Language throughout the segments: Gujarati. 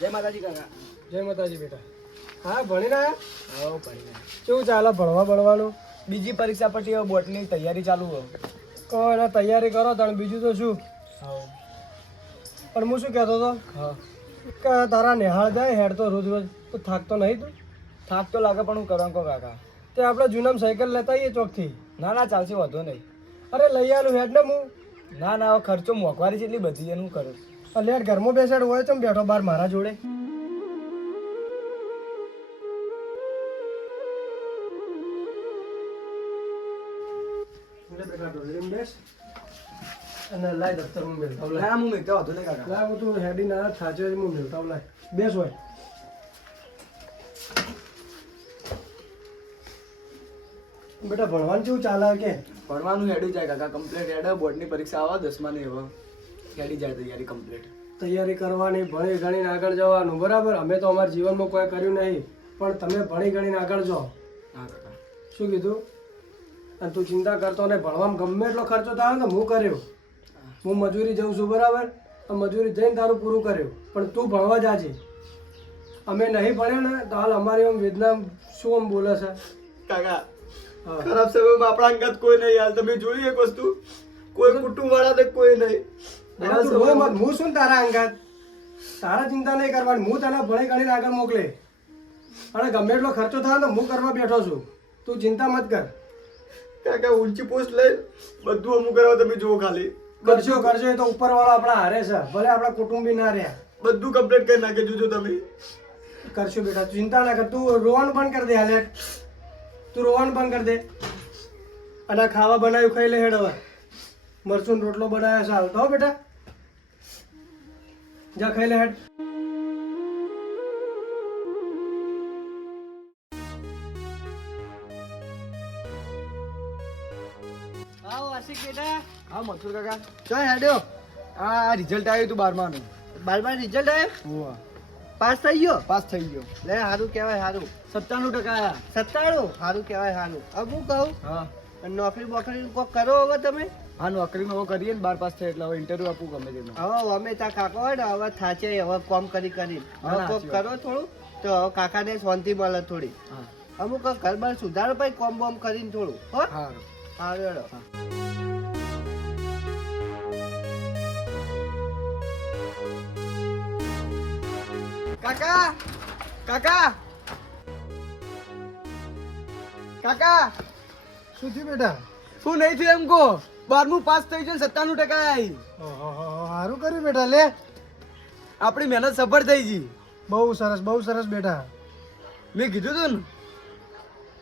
જય માતાજી કાકા. જય માતાજી બેટા. હા ભણીને આયા? હા ભાઈ. કેવું ચાલે ભણવાનું? બીજી પરીક્ષા પછી હવે બોર્ડની તૈયારી ચાલુ હોય. કોઈ તૈયારી કરો તાણ બીજું તો શું. હા. પણ હું શું કહેતો હતો હા. કે તારા નિહાળ જાય હેડ તો રોજ રોજ તો થાકતો નહીં તું? થાક તો લાગે પણ હું કરવાનું કહો કાકા. તે આપણે જૂનામ સાયકલ લેતા આવીએ ચોકથી. ના ચાલશે વાંધો નહીં. અરે લઈ આલું હેડ ને હું. ના હવે ખર્ચો મોંઘવારી છે એટલી બધી એનું કરું. લેટ ઘરમાં બેસાડ હોય તો બેઠો બાર મારા જોડે. અને લાય દફતર હું મેળતા ના હું મેકતા વાંધો નહીં કાકા. લાય હું તું હેડી ના થાચે હું મેળતા લાય બેસ હોય. બેટા ભણવાનું કેવું ચાલે કે? ભણવાનું હેડી જાય કાકા કમ્પ્લીટ હેડ. બોર્ડની પરીક્ષા આવે 10માની હવે હેડી જાય તૈયારી કમ્પ્લીટ. તૈયારી કરવાની, ભણી ગણીને આગળ જવાનું, બરાબર? અમે તો અમારા જીવનમાં કોઈ કર્યું નહીં, પણ તમે ભણી ગણીને આગળ જાઓ. હા કાકા. શું કીધું? અને તું ચિંતા કરતો ને ભણવામાં ગમે એટલો ખર્ચો થાય ને હું કર્યો. હું મજૂરી જઉં છું, બરાબર? મજૂરી જઈને તારું પૂરું કર્યું, પણ તું ભણવા જાજે. અમે નહીં ભણ્યો ને તો હાલ અમારી આમ વેદના શું આમ બોલે છે કાકા હા. ખરાબ સમયમાં આપણા અંગત કોઈ નહીં. હાલ તમે જોયું એક વસ્તુ, કોઈ કુટુંબ વાળા ને કોઈ નહીં. એના તું રોય મત. હું શું તારા અંગાત? તારા ચિંતા નહીં કરવાની. હું તને ભણી ગણીને આગળ મોકલે અને ગમે એટલો ખર્ચો થાય ને હું કરવા બેઠો છું. તું ચિંતા મત કર. કાકા ઊંચી પોસ્ટ લઈ બધું અમુક કરવા તમે જુઓ ખાલી. કરશો એ તો ઉપરવાળો આપણા હારે છે, ભલે આપણા કુટુંબી ના રહ્યા. બધું કમ્પ્લીટ કરી નાખે જોજો તમે. કરશો બેટા, ચિંતા ના કર. તું રોવાનું બંધ કરી દે હાલે. તું રોવાનું બંધ કરી દે અને ખાવા બનાવ્યું ખાઈ લે હેડ. હવે મરચું રોટલો બનાવ્યો છે હાલતો હો બેટા. જા ખાઈ લે હેડ. હા મથુર કાકા. ચો હેડ્યો. આ રિઝલ્ટ આવ્યું તું 12માનું. 12મા રિઝલ્ટ આવ્યું? હોવા. પાસ થઈ ગયો? પાસ થઈ ગયો. લે સારું કહેવાય, સારું. 97% આયા. 97? સારું કહેવાય, સારું. હવે હું કહું, હા નોકરી બોકરી કોક કરો હવે તમે. હા નોકરીમાં હવે કરીએ ને 12 પાસ થાય એટલે હવે ઇન્ટરવ્યુ આપવું ગમે તેમાં. હવે અમે તા કાકા હોય ને હવે થાચે હવે કોમ કરી હા, હવે કોક સાચી કરો થોડું તો હવે કાકાને શાંતિ મળે થોડી. હા અમુક ઘર બાર સુધારો પછી કોમ બોમ કરીને થોડું હો. હા. સારું હેડો. કાકા કાકા કાકા શું થયું બેટા? શું નહીં થયું એમ કહો. 12મું પાસ થઈ ગયું 97% આવી. સારું કર્યું બેટા. લે આપણી મહેનત સફળ થઈ ગઈ. બહુ સરસ બેટા. મેં કીધું તું ને.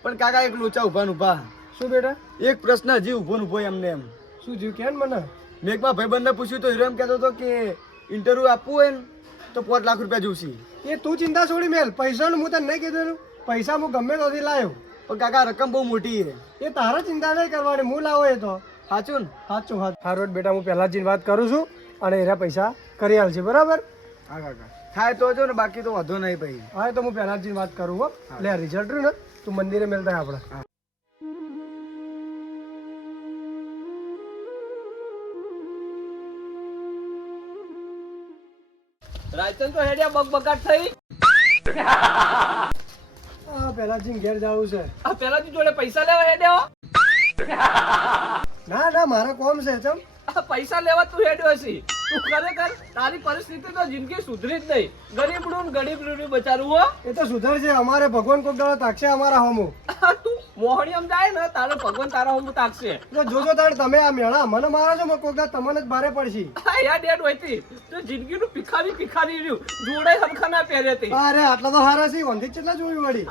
પણ કાકા એક લોચા ઉભા ને ઉભા. શું બેટા? એક પ્રશ્ન હજી ઉભો ને ઉભો એમને એમ. શું થયું કે મને? મેં એકમાં ભાઈબંધને પૂછ્યું તો હીરો એમ કહેતો હતો કે ઇન્ટરવ્યુ આપવું હોય ને તો 5 લાખ રૂપિયા જોશે. એ તું ચિંતા છોડી મેલ. પૈસાનું હું તને નહીં કીધું એનું. પૈસા હું ગમે ત્યાંથી લાવ્યો. પણ કાકા રકમ બહુ મોટી છે. એ તારા ચિંતા નહીં કરવાની, હું લાવો એ તો. સાચું ને? સાચું હારું બેટા. હું પહેલા જઈને વાત કરું છું અને એના પૈસા કરી આલશે, બરાબર? હા કાકા થાય તો જો ને, બાકી તો વાંધો નહીં ભાઈ. હા તો હું પહેલા જઈને વાત કરું હો. લે રિઝલ્ટ રહ્યું ને તું મંદિરે મેલતા આપણે. રાયચંદ તો હેડ્યા બગબગાટ થઈ. હા પહેલા જઈને ઘેર જવું છે. આ પેલાથી જોડે પૈસા લેવા હેડ્યા? ના મારા કોમ છે. ચમ આ પૈસા લેવા તું હેડ્યો હશે. તું ખરેખર તારી પરિસ્થિતિ તો જિંદગી સુધરી જ નહીં. ગરીબડું બચારું હો. એ તો સુધરશે. અમારે ભગવાન કોક દાડો તાકશે અમારા હોમું. તું મોહણીયમ જાય ને તારો ભગવાન તારા હોમ તાકશે. એટલે જોજો તાણ તમે આ મેળા મને મારો છો કોક દાડો તમને જ ભારે પડશે. યા ડેડ હોયતી તો જિંદગીનું ભિખારી રહ્યું. જોડે હરખા ના પહેરે તે. અરે આટલા તો હારા છે. વંધી કેટલા જોયું વળી.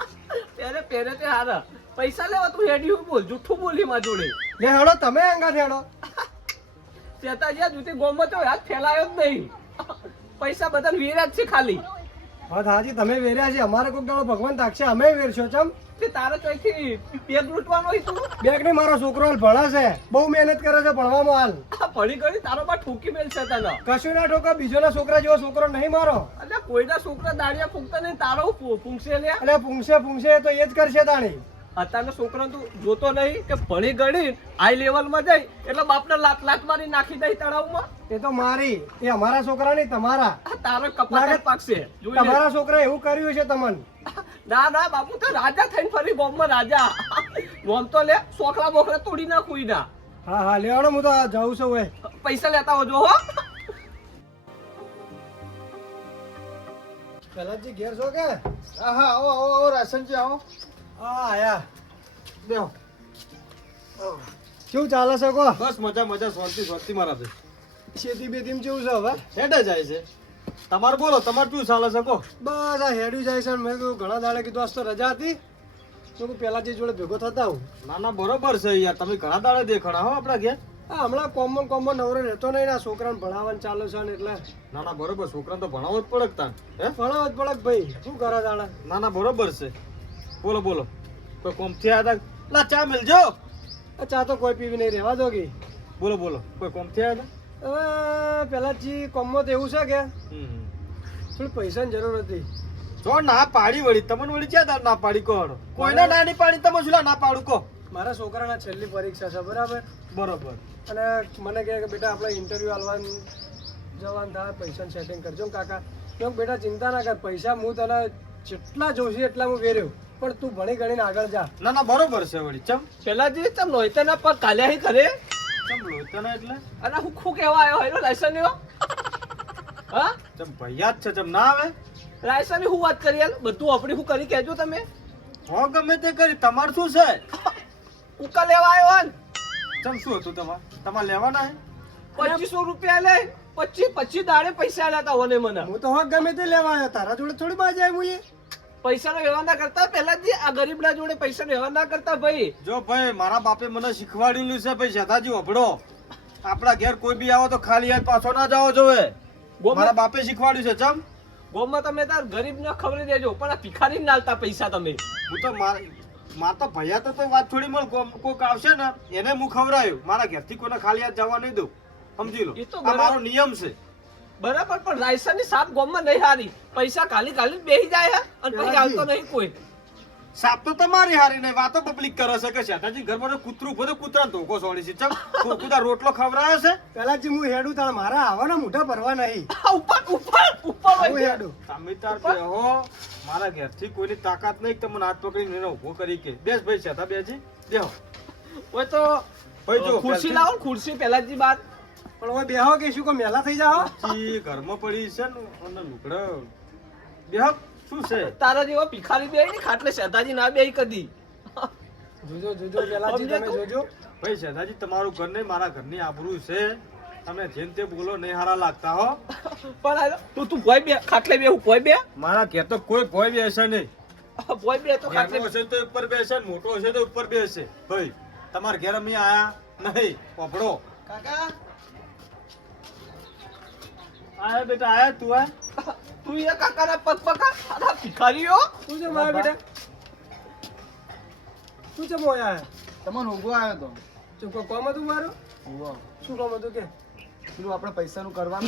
ત્યારે પહેરે તે હારા. પૈસા લેવા તું હેડ્યું બોલ. જૂઠું બોલી માં જોડે. લે હેડો તમે અંગા હેડો. ચેતાજી જૂતી ગોમમાં તો હાથ ફેલાયો જ નહીં. પૈસા બધા વેર્યા જ છે ખાલી. હા હાજી તમે વેર્યા છે. અમારે કોક દાડો ભગવાન તાકશે અમે વેરશો. ચમ તે તારે ચોથી પેગ લૂંટવાનો હોય તું. બેગ ને મારો છોકરો હાલ ભણે છે. બહુ મહેનત કરે છે ભણવામાં હાલ. ભણી ગણી તારો બા ઠોકી મેલ છે તને. કશું ના ઠોકા. બીજોના છોકરા જેવો છોકરો નહીં મારો. એટલે કોઈના છોકરા દાડિયા ફૂંકતા નહીં. તારો ફૂંકશે લે. એટલે પૂંછે તો એ જ કરશે તાણી. અત્યારના છોકરાને તું જોતો નહીં કે ભણી ગણી હાઈ લેવલમાં જાય એટલે બાપને લાત લાત મારી નાખી દઈ તળાવમાં. એ તો મારી, એ અમારા છોકરા નહીં તમારા. આ તારો કપાટ પાકશે જોઈ લે. તમારા છોકરા એવું કર્યું છે તમને. ના ના બાપુ તો રાજા થઈને ફરી ગામમાં રાજા. નોમ તો લે, સોખલા બોખલા તોડી નાખું ના. હા હા લેવાનો, હું તો જાઉં છું હવે. પૈસા લેતા હોજો હો. પહેલાજી ઘેર છો કે? હા હા આવો આવો આવો રાશનજી આવો. હા આયા બેહો. કેવું ચાલે છે કો? બસ મજા મજા શાંતિ શાંતિ મારા ભાઈ. ખેતી બેતીમાં કેવું છે હવે? હેડે જાય છે. તમારે બોલો, તમારે શું ચાલે છે કો? બસ આ હેડ્યું જાય છે. મેં કીધું ઘણા દાડે કીધું આજ તો રજા હતી, તો હું પહેલાજી જોડે ભેગો થતા હું. ના ના બરોબર છે યાર, તમે ઘણા દાડે દેખાણા હો આપણા ઘેર. હા હમણાં કોમો નવરો રહેતો નહીં ને, આ છોકરાને ભણાવવાનું ચાલુ છે ને એટલે ના ના બરોબર, છોકરાને તો ભણાવવો જ પડે તાન. હે ભણાવ જ પડે ભાઈ, શું કરે દાડા. ના ના બરોબર છે. બોલો બોલો, કોઈ કોમથી આવ્યા હતા? લા ચા મિલજો. આ ચા તો કોઈ પીવી નહીં, રહેવા દો કે. બોલો બોલો, કોઈ કોમથી આવ્યા હવે પહેલાજી કોમમાં તો એવું છે કે હતા? થોડી પૈસાની જરૂર હતી. જો ના પાડી વળી તમને વળી ક્યાં તાર ના પાડી કહો? કોઈને ના નહીં પાડી, તમે શું લા ના પાડું કહો? મારા છોકરાના છેલ્લી પરીક્ષા છે બરાબર, બરોબર. અને મને કહે કે બેટા આપણે ઇન્ટરવ્યૂ આલવાનું જવાનું થાય, પૈસાનું સેટિંગ કરજો ને કાકા. કેમ બેટા ચિંતા ના કર, પૈસા હું તને જેટલા જોશે એટલા હું વેર્યો, પણ તું ભણી ગણીને આગળ જા. ના ના બરોબર છે વળી. ચમ પેલાજી તમ લોહીતાના પગ કાલ્યા કરે ચમ લોચના એટલે અને હું ખું કહેવા આવ્યો એનો લાયસન્સ એવો. હા ચમ ભૈયા જ છે, ચમ ના આવે. લાયસન્સ હું વાત કરી યાર, બધું આપણી હું કરી કહેજો તમે. હો ગમે તે કરી, તમારે શું છે? ઉકા લેવા આવ્યો ને ચમ શું હતું તમારે? તમારે લેવાના હે? 2500 રૂપિયા લે, 25 દાડે પૈસા આલ્યા તા ઓને મને. હું તો હક ગમે તે લેવા આવ્યો, તારા જોડે થોડી બાજ આવી હું. પૈસાનો વ્યવહાર ના કરતા પહેલાથી આ ગરીબના જોડે પૈસાનો વ્યવહાર ના કરતા ભાઈ. જો ભાઈ મારા બાપે મને શીખવાડેલું છે ભાઈ, શેઠાજી વભડો, આપણા ઘેર કોઈ બી આવો તો ખાલી હાથ પાછો ના જાવો જોવે. મારા બાપે શીખવાડ્યું છે. ચમ ગોમાં તમે તાર ગરીબને ખબર દેજો, પણ આ ભિખારી ના આલતા પૈસા તમે. હું તો માર તો ભૈયા તો વાત થોડી મળ, કોક આવશે ને એને હું ખવડાયું. મારા ઘેરથી કોઈને ખાલી હાથ જવા નહીં દઉં, સમજી લો. એ તો આ મારો નિયમ છે. બરાબર, પણ લાયસન્સ ની સાપ ગોમાં નહીં હારી. પૈસા ખાલી ખાલી બેહી જાય હે, અને પછી આવતો નહીં કોઈ. સાપ તો તમારી હારી નહીં, વાતો પબ્લિક કરે છે કે શેઠાજી ઘરમાં કૂતરું બધું કૂતરાને ધોકો છોડી છે. ચમ કૂતરા રોટલો ખવડાયો છે. પહેલાજી હું હેડું, તારા મારા આવવાના મોઢા ભરવા નહીં. આ ઉપર ઉપર ઉપર હું હોય. હેડું. તમે તાર બેહો, મારા ઘેરથી કોઈની તાકાત નહીં કે તમને હાથ પકડીને એને ઊભો કરી કે બેસ ભાઈ શેઠા બેજી બેહો. ઓય તો ભાઈ જો ખુરશી લાવો ને, ખુરશી પહેલાજી બાદ. પણ હવે બેહો કે શું, કોઈ મેલા થઈ જાઓ. ઈ ઘરમાં પડી છે ને અને લુગડા બેહો. શું છે તારા જેવા ભિખારી બેહી ને ખાટલે શેઠાજી ના બેહી કદી. જોજો જોજો પહેલાજી, તમે જોજો. ભાઈ શેઠાજી તમારું ઘર નહીં, મારા ઘરની આબરૂ છે. તમે જેમ તે બોલો નહીં હારા લાગતા હો. પણ તું ભોય બે, ખાટલે બે, હું ભોય બે. મારા ઘેર તો કોઈ ભોય બેસે નહીં. ભોય બે તો ખાટલે નાનો હશે તો ઉપર બેસે ને મોટો હશે તો ઉપર બેસે. ભાઈ તમારા ઘેર અમે આયા નહીં પકડો. કાકા આયા બેટા આયા તું આ તું એ કાકાના પગ પકા આ ભિખારીઓ. શું છે મારા બેટા? શું છે મોયા? તમને ઊંઘો આવ્યો તો. શું કોઈ કામ હતું મારું? ઊંઘો. શું કામ હતું કે? પેલું આપણે પૈસાનું કરવાનું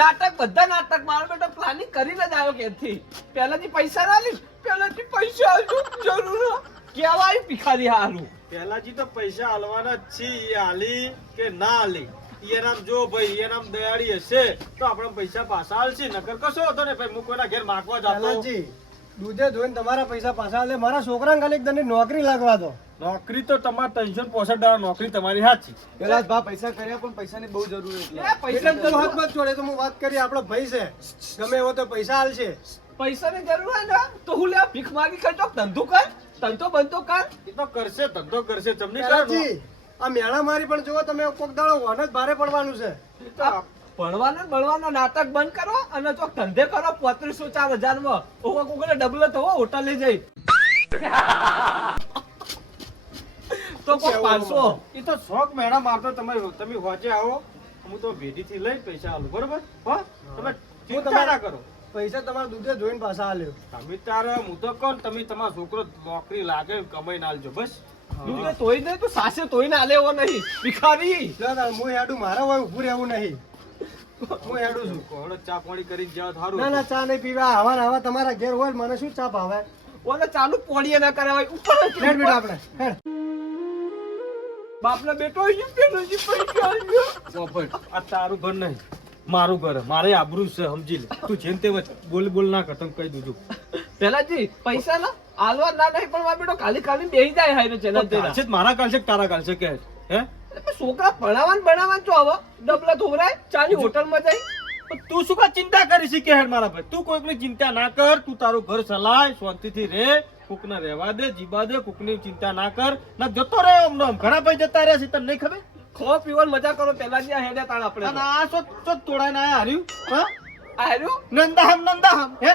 નાટક બધા નાટક. મારો બેટો પ્લાનિંગ કરીને જ આવ્યો કેથી. પહેલાથી પૈસા ના લીધ, પહેલાથી પૈસા આલજો જરૂર. કેવાય ભિખારી હારું. પહેલાજી તો પૈસા હાલવાના જ છે. એ હાલી કે ના હાલી એ નામ જો ભાઈ, એ નામ દયાળી હશે તો આપણે પૈસા પાછા હાલશે. નકર કશો હતો ને ભાઈ, હું કોઈના ઘેર માગવા જતો. પહેલાજી દૂધે ધોઈને તમારા પૈસા પાછા લે, મારા છોકરાને ખાલી એક દંડની નોકરી લાગવા દો. નોકરી તો તમારે 365 નોકરી તમારી સાચી. પેલા ભા પૈસા કર્યા પણ પૈસાની બહુ જરૂર એટલે. એ પૈસા એટલે તો હાથ મત છોડે, તો હું વાત કરી, આપણો ભાઈ છે, ગમે એવો તો પૈસા હાલશે. પૈસાની જરૂર હોય ને તો હું લે ભીખ માગી ખાતો ધંધો કર, ધંધો બંધો કર. એ તો કરશે, ધંધો કરશે. તમને પહેલાજી આ મેળા મારી પણ જુઓ તમે, કોક દાડો વન જ ભારે પડવાનું છે. ભણવાના ભણવાના નાટક બંધ કરો અને તો ધંધે કરો. 3500 માં ઓવા કોકને ડબલ થવો હોટલે જઈ તો કોક 500. એ તો શોખ મેળા મારતો. તમે હોજે આવો, હું તો ભેટીથી લઈ પૈસા આલું. બરોબર હો? તમે ચિંતા ના કરો. પૈસા તમારા દૂધે ધોઈને પાછા હાલ્યો. તમે તારે હું તો કોણ, તમે તમારો છોકરો નોકરી લાગે કમાઈને આલજો બસ. દૂધે તોય નહીં, તું સાસે તોય ના લેવો નહીં ભિખારી. હું હેડું, મારા હોય ઉભું રહેવું નહીં. હું હેડું છું. કોણ ચા પાણી કરીને જાવ થારું. ના ના ચા નહીં પીવા, આવા ને આવા તમારા ઘેર હોય, મને શું ચા ભાવે? ઓને ચાલુ પોડીએ ના કરાવાય ઉપર હેડ બેટા આપણે હેડ. બાપના બેટો અહીં પેલોજી પૈસા આલ્યો પોપટ આ તારું ઘર નહીં મારું ઘર હે. મારે આબરૂ છે સમજી લે તું જેમ તે બોલ ના કર તને કહી દીધું પેલાજી પૈસા ના આલવા ના નહીં પણ મારો બેટો ખાલી ખાલી બેહી જાય હાય ચેનલ તેરા કાલશે તારા કાલશે કે તારા કાલશે કે હે છોકરા ભણાવવાનું છો હવે ડબલા ધોવરાય ચાની હોટલમાં જઈ પણ તું શું કા ચિંતા કરી છે કે હેડ મારા ભાઈ તું કોઈકની ચિંતા ના કર તું તારું ઘર ચલાય શાંતિથી રહે કોકને રહેવા દે જીવા દે કોકની ચિંતા ના કર ના જતો રહે આમ ઘણા ભાઈ જતા રહ્યા છે તને નહીં ખબર ખો પીવાની મજા કરો પેલાજી આ હેડે તાણ આપણે અને આ તો તોડાય ના હાર્યું હા આ હેડ્યું નંદાહમ હે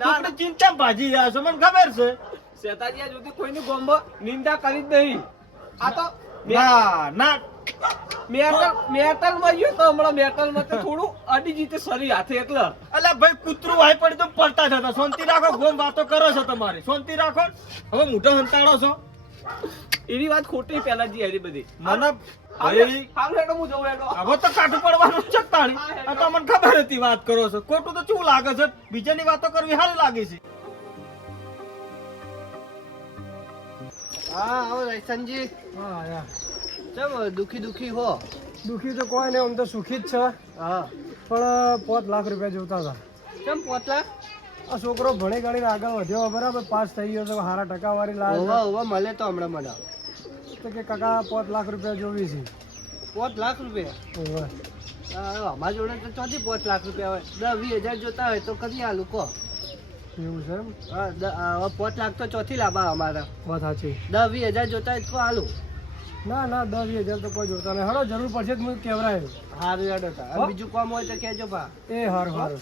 ના ના ચિંતા ભાજી રહ્યા છે મને ખબર છે શેતાજી આ જોતી કોઈની ગોમ્બો નિંદા કરી જ નહીં આ તો ના ના મેટલ માં ગયો તો હમણાં મેટલ માં થોડું અડી જીતે સરી હાથે એટલે અલા ભાઈ કૂતરું વાય પડી તો પડતા જતા શાંતિ રાખો ગોમ વાતો કરો છો તમારી શાંતિ રાખો હવે મોઢો હંતાડો છો એની વાત ખોટી પેલાજી હેરી બધી મને ભાઈ હાલ હેડો હું જઉં હેડો હવે તો કાઠું પડવાનું છે તાળી આ તો મને ખબર હતી વાત કરો છો ખોટું તો શું લાગે છે બીજાની વાતો કરવી સારી લાગે છે હા આવો રૈસનજી હા આયા. ચમ દુખી હો દુઃખી તો કોઈ નહીં આમ તો સુખી જ છે હા પણ 5 લાખ રૂપિયા જોતા હતા. ચમ પોતલા આ છોકરો ભણી ગણીને આગળ વધ્યો બરાબર પાસ થઈ ગયો તો સારા ટકાવારી લાવે હોવા હોવા મળે તો હમણાં મને તો કે કાકા 5 લાખ રૂપિયા જોવી છે. 5 લાખ રૂપિયા ઓવે. અમારા જોડે તો ચોથી 5 લાખ રૂપિયા હોય 10-20 હજાર જોતા હોય તો કદી આલું કહો એવું છે એમ હા 5 લાખ તો ચોથી લાવવા અમારા વાત સાચી. 10-20 હજાર જોતા હોય તો આલું ના ના 10-20 હજાર તો કોઈ જોતા નહીં. હળો જરૂર પડશે તો હું કહેવરાય. હારું યાડો તા હો? બીજું કામ હોય તો કહેજો ભા એ હારું હારું.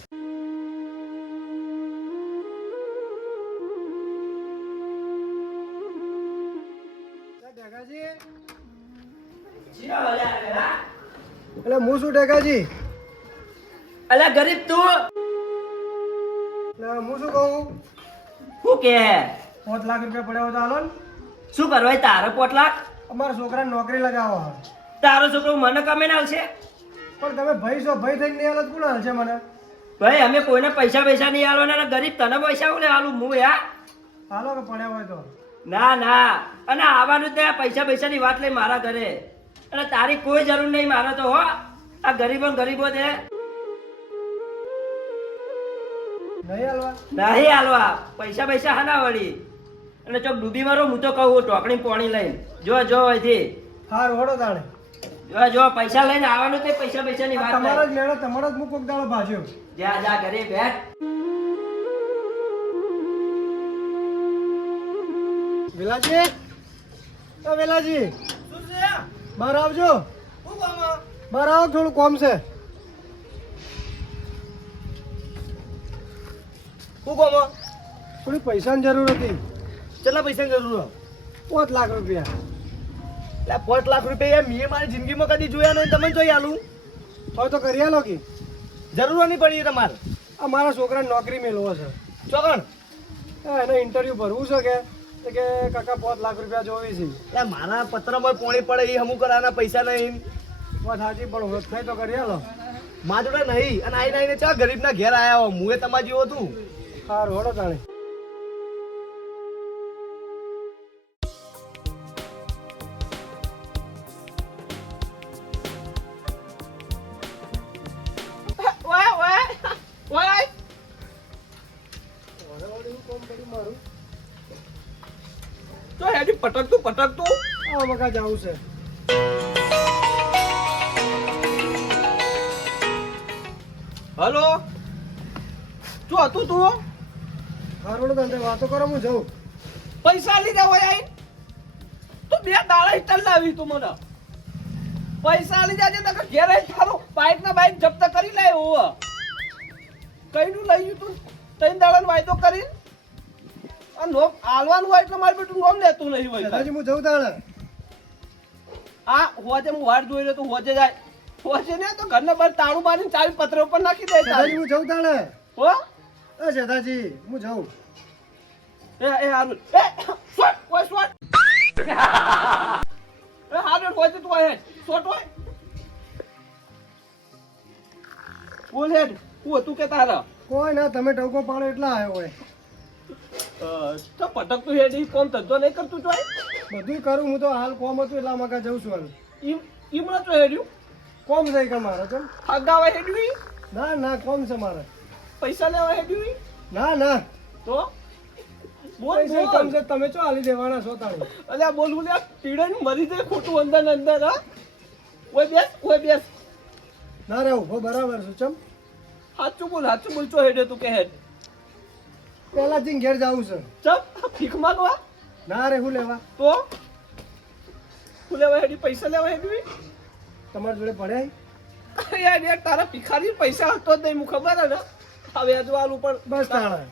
એટલે હું શું ટેકાજી અલા ગરીબ તું એટલે હું શું કહું શું કે 5 લાખ રૂપિયા પડ્યા હોય તો હાલો ને. શું કરવા તારે 5 લાખ અમારા છોકરાને નોકરી લગાવો. તારો છોકરો મને કમે ના આવશે પણ તમે ભાઈ છો ભાઈ થઈને નહીં હાલત કોણ હાલશે મને? ભાઈ અમે કોઈને પૈસા નહીં આલવાના ને ગરીબ તને પૈસા હું આલું હું યાર હાલો કે પડ્યા હોય તો. ના ના અને આવવાનું જ નહીં આ પૈસાની વાત લઈ મારા ઘરે અને તારી કોઈ જરૂર નહીં મારે તો હો આ ગરીબો દે નહીં હાલવા? નહીં હાલવા પૈસા હાના વળી અને ચોક ડૂબી મારો હું તો કહું ટોકણી પોણી લઈને જો અહીંથી હારું હળો તાણે. જો પૈસા લઈને આવવાનું તે પૈસાની વાત તમારા જ નહીં. મેળો તમારો જ મુક કોક દાડો ભાજ્યો. જા ઘરે બેઠ વેલાજી ઓ વેલાજી બહાર આવજો. બહાર આવો થોડું કોમ છે. શું કહો થોડી પૈસાની જરૂર હતી. કેટલા પૈસાની જરૂર 5 લાખ રૂપિયા. એટલે 5 લાખ રૂપિયા મેં મારી જિંદગીમાં કદી જોયા નહીં તમને જોઈ આલું હવે તો કરી આલો કે જરૂર નહીં પડી તમારે આ મારા છોકરાને નોકરી મેળવો છે. ચોકણ એને ઇન્ટરવ્યુ ભરવું છે કે કાકા 5 લાખ રૂપિયા જોવી છે. એટલે મારા પત્રમાં પોણી પડે એ હમું કરાના પૈસા નહીં વાત સાચી પણ હોત થાય તો કરી આલો. મારા જોડે નહીં અને આઈને ચા ગરીબના ઘેર આયા હો હું એ તમારા જેવો હતું સારું હળો તાણે. તો હેડી પટકતું આ વખત જવું છે. હલો શું હતું તું સારું હળો તાણે વાતો કરો હું જઉં. પૈસા લીધા હોય આઈ તો 2 દાડા ઇટલ લાવી તું મને પૈસા લીધા છે તો ઘેર આઈ તારું બાઈક જપ્ત કરી લે ઓવ કઈનું લઈ ગયું તું 3 દાડાનો વાયદો કરી આ નોમ આલવાનું હોય એટલે મારું બેટું નોમ લેતું નહીં હોય દાદાજી હું જઉં તાણે. આ હોજે હું વાડ જોઈ રહ્યો તું હોજે જાય હોજે ને તો ઘરના બહાર તાળું મારીને ચાવી પત્ર ઉપર નાખી દે દાદાજી હું જઉં તાણે. હો એ દાદાજી હું જઉં. એ હારું એ શોટ ઓય શોટ એ હારું હોય તું હોય શોટ હોય બોલ હેડ હું હતું કે તારા કોઈ ના તમે ટવકો પાડો એટલા આવ્યો હોય. તો પટકતું હેડી કોમ ધંધો નહીં કરતું તો બધું કરું હું તો હાલ કોમ હતું એટલા માટે જઉં છું હાલ ઈમણો તો હેડ્યું કોમ છે કે મારે કેમ હગાવા હેડ્યું ઈ? ના ના કોમ છે મારે પૈસા લેવા હેડ્યું ઈ? ના ના તો બોલ પૈસા બોલ. કોમ છે તમે ચો હાલી દેવાના છો તાણી અલ્યા બોલવું લે પીડે મરી જાય ખોટું અંદર ને અંદર હા ઓય બેસ ના રે ઉભો બરાબર છે ચમ સાચું બોલ ચો હેડે તું કે હેડ પેલા થી ઘેર જાવું છે ચમ ભીખ માંગવા ના રે હું લેવા તો તું લેવા હેડી પૈસા લેવા હેડી તમારી જોડે પડ્યા યાર તારા ભિખારી પૈસા હતો જ નહીં હું ખબર હે ને હવે અજવાલું પણ બસ તાણા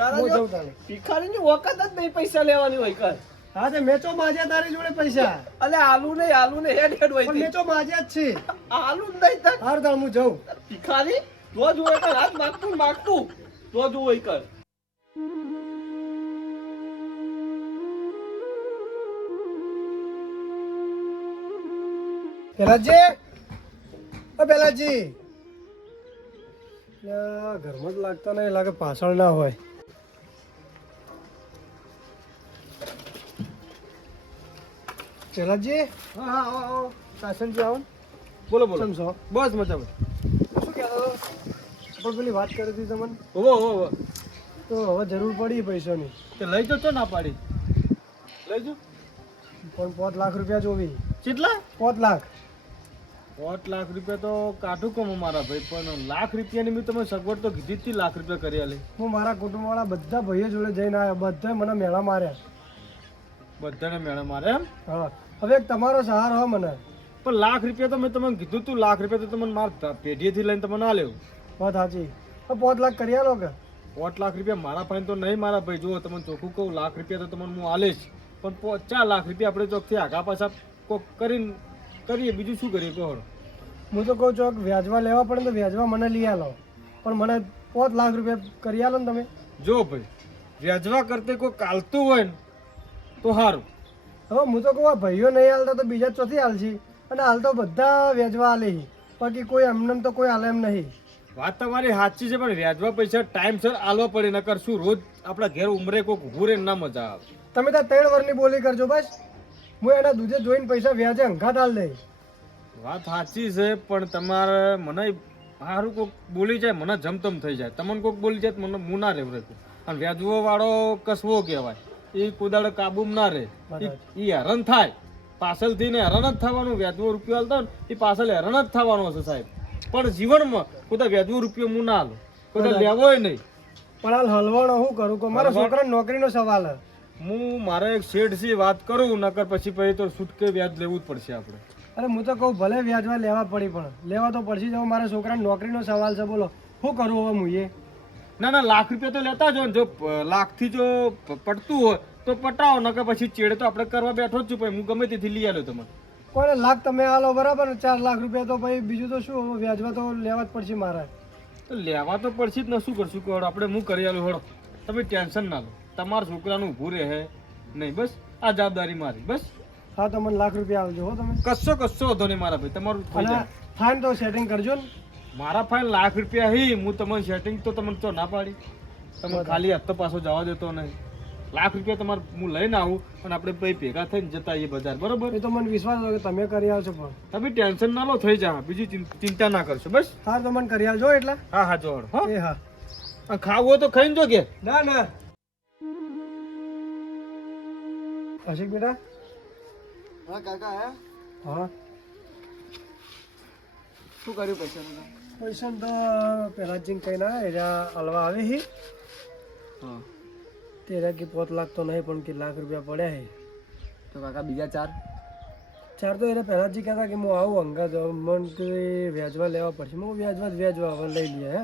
તારા હું જો જઉં તાણે ભિખારીની વખત જ નહીં પૈસા લેવાની હોય કર હા તે મેચો માજ્યા તારી જોડે પૈસા અલે આલુ નહીં હેડ હોય પણ મેચો માજ્યા જ છે આલુ જ નહીં તાર હાર તાણ હું જઉં ભિખારી જો જોવે કર હાથ માગતું જો જોવે કર પેલાજી ઓ પેલાજી ઘરમાં જ લાગતો નહીં લાગે પાછળ ના હોય પેલાજી હા હા આવો કાસનજી આવો બોલો બોલો કેમ છો બસ મજામાં શું કહેતો પણ પેલી વાત કરી હતી તમને ઓહો તો હવે જરૂર પડી પૈસાની તે લઈ જતો ના પાડી લઈ જો પણ 5 લાખ રૂપિયા જોવી કેટલા 5 લાખ 5 લાખ રૂપિયા તો કાઢું કમ મારા ભાઈ પણ લાખ રૂપિયાની મેં તમે સગવડ તો કીધી જ હતી લાખ રૂપિયા કરી આલે હું મારા કુટુંબવાળા બધા ભાઈઓ જોડે જઈને આવ્યા બધા મને મેળા માર્યા બધાને મેળા મારે એમ હા હવે એક તમારો સહારો હો મને પણ લાખ રૂપિયા તો મેં તમને કીધું તું લાખ રૂપિયા તો તમને મારતા પેઢીએથી લઈને તમને ના લેવું વાત સાચી 5 લાખ કરી આલો કે 5 લાખ રૂપિયા મારા પાસે તો નહીં મારા ભાઈ જુઓ તમને ચોખ્ખું કહું લાખ રૂપિયા તો તમને હું આલે જ પણ 4 લાખ રૂપિયા આપણે ચોકથી આગા પાછા કોક કરીને કરીએ બીજું શું કરીએ કહો હું તો કહું ચોક વ્યાજવા લેવા પડે ને તો વ્યાજવા મને લઈ આલો પણ મને 5 લાખ રૂપિયા કરી આલો ને તમે જો ભાઈ વ્યાજવા કરતે કોઈ કાલતું હોય ને તો સારું હવે હું તો કહું આ ભાઈઓ નહીં હાલતા તો બીજા ચોથી હાલશી અને હાલ તો બધા વ્યાજવા હાલે છે. બાકી કોઈ એમને તો કોઈ હાલે એમ નહીં વાત તમારી સાચી છે પણ વ્યાજવા પૈસા ટાઈમસર આલવા પડે નકર શું રોજ આપણા ઘેર ઉમરે કોઈક ઊભું રહે ના મજા આવે તમે તો 3 વર્ષની બોલી કરજો બસ હું એના દૂધે જોઈને પૈસા વ્યાજે અંઘાત હાલ દઈ વાત સાચી છે પણ તમારે મને સારું કોઈક બોલી જાય મને જમતમ થઈ જાય તમને કોઈક બોલી જાય તો મને મું ના રહેવું રહેતું અને વ્યાજવો વાળો કસવો કહેવાય એ કુદાડે કાબુમાં ના રહે એ હેરાન થાય પાછળથી ને હેરાન જ થવાનું વ્યાજવો રૂપિયો હાલતો ને એ પાછળ હેરાન જ થવાનો છે સાહેબ પણ જીવનમાં કોઈ વ્યાજવો રૂપિયો હું ના હાલું કોઈ લેવોય નહીં પણ હાલ હલવાણો શું કરું કે મારા છોકરાને નોકરીનો સવાલ હે હું મારે એક શેઠથી વાત કરું નકર પછી તો છૂટકે વ્યાજ લેવું જ પડશે આપણે અરે હું તો કહું ભલે વ્યાજવા લેવા પડી પણ લેવા તો પડશે જ હવે મારા છોકરાને નોકરીનો સવાલ છે બોલો શું કરું હવે હું એ ના લાખ રૂપિયા તો લેતા જો ને જો લાખથી જો પડતું હોય તો પટાવો નકર પછી ચેડે તો આપણે કરવા બેઠો જ છું ભાઈ હું ગમે તેથી લઈ આવ્યો તમને કોને લાખ તમે હાલો બરાબર 4 લાખ રૂપિયા તો ભાઈ બીજું તો શું હવે વ્યાજવા તો લેવા જ પડશે મારે તો લેવા તો પડશે જ ને શું કરશું કહો આપણે હું કરી આલું હળો તમે ટેન્શન ના લો તમારા છોકરાનું ઊભું રહે નહીં બસ આ જવાબદારી મારી બસ હા તો મને લાખ રૂપિયા આવજો હો તમે કશો વધો નહીં મારા ભાઈ તમારું થઈ અને જાય ફાઇન તો સેટિંગ કરજો ને મારા ફાઇન લાખ રૂપિયા હી હું તમને સેટિંગ તો તમને તો ના પાડી તમે ખાલી હપ્તો પાછો જવા દેતો નહીં લાખ રૂપિયા તમારે હું લઈને આવું અને આપણે ભાઈ ભેગા થઈને જતા આવીએ બજાર બરોબર એ તો મને વિશ્વાસ હોય કે તમે કરી આવશો પણ તમે ટેન્શન ના લો થઈ જા બીજી ચિંતા ના કરશો બસ હા તો મને કરી આવજો એટલે હા જોડ હા એ હા અને ખાવું હોય તો ખાઈને જો કે ના ના અશિક બેટા હા કાકા આયા હા શું કર્યું પૈસાનું કામ? પૈસા તો પેલા જીન કઈ ના એરા હલવા આવે છે હા તેરા કે 5 લાખ તો નહીં પણ કે લાખ રૂપિયા પડ્યા છે તો કાકા બીજા 4 તો એને પહેલા જ કહેતા કે હું આવું અંગા જાઉં મન તો એ વ્યાજવા લેવા પડશે હું વ્યાજવા હવે લઈ લઈએ હે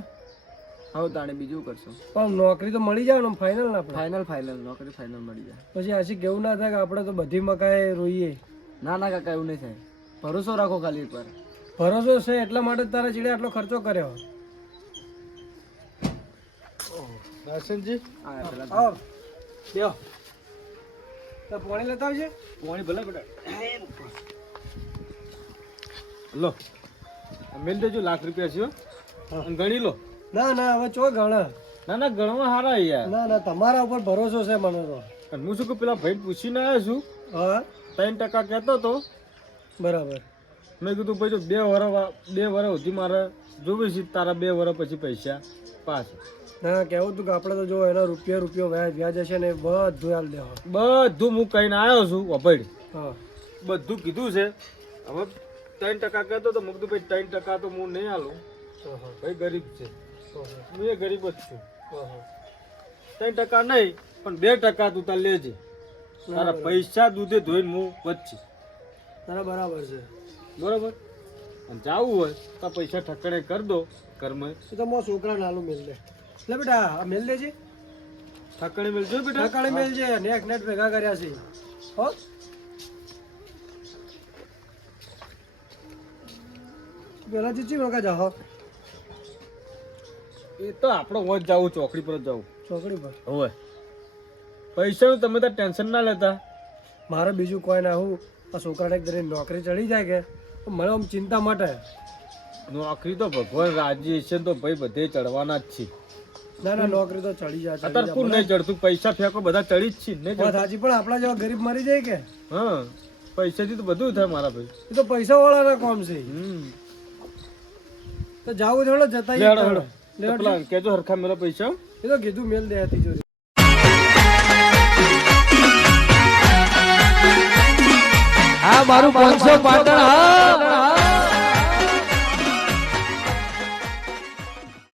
હવે તાણે બીજું કરશો પણ નોકરી તો મળી જાય ને ફાઇનલ ને આપણે ફાઇનલ નોકરી ફાઇનલ મળી જાય પછી આશી કેવું ના થાય કે આપણે તો બધી મકાઈ રોઈએ ના કાકા એવું નહીં થાય ભરોસો રાખો ખાલી એકવાર ભરોસો છે એટલા માટે જ તારા ચીડે આટલો ખર્ચો કર્યો દર્શનજી હા પેલા આવ લ્યો તો પાણી લેતા આવજે પાણી ભલે બેટા લો મેલ દેજો લાખ રૂપિયા છે હો. અને ગણી લો ના હવે ચો ગણ ના ના ગણવા હારા યાર. ના ના તમારા ઉપર ભરોસો છે મને તો. અને હું શું કહું પેલા ભાઈ પૂછીને આવ્યો છું હા 3% કહેતો તો. બરાબર. મેં કીધું ભાઈ જો 2 વર્ષ સુધી મારે જોવે છે તારા 2 વર્ષ પછી પૈસા પાછા. ના કેવું તું કે આપણે તો જો એના રૂપિયો વ્યાજ હશે ને એ બધું હાલ દેવા. બધું હું કહીને આવ્યો છું અભડ. હા બધું કીધું છે. હવે 3% કહેતો તો મેં કીધું ભાઈ 3% તો હું નહીં આલું. ભાઈ ગરીબ છે. હું એ ગરીબ જ છું. 3% નહીં પણ 2% તું તાર લેજે. તારા પૈસા દૂધે ધોઈને હું વચ્ચે. તારા બરાબર છે. બરોબર. અને જાવું હોય તો પૈસા ઠકણે કરી દો ઘરમાં. એ તો મો છોકરા નાલું મેલ દે. લે બેટા આ મેલ દેજે. ઠકણે મેળજો બેટા. સકાળે મેલ છે નેટ ભેગા કર્યા છે. હો પેલા ચીચી વગા જા હો એ તો આપણો વોચ જાવું ચોકડી પર જ જાવું. ચોકડી પર. હવે પૈસાનું તમે તો ટેન્શન ના લેતા. મારે બીજું કોઈ ના હું આ છોકરાને એક દરે નોકરી ચડી જાય કે તો મને આમ ચિંતા માટે. નોકરી તો ભગવાન રાજી છે તો ભાઈ બધે ચડવાના જ છે. ના ના નોકરી તો ચડી જાય અત્યારે કોણ નહીં ચડતું? પૈસા ફેંકો બધા ચડી જ છે નહીં ચડતું? સાચી પણ આપણા જેવા ગરીબ મરી જાય કે. હા પૈસાથી તો બધું થાય મારા ભાઈ. એ તો પૈસા વાળાના કામ છે. તો જાવું થોડો જતા લેડો હેડો. પેલા કેજો હરખા મેલા પૈસા. એ તો કીધું મેલ દે તિજોરી. આ મારું 500 પાટણ હા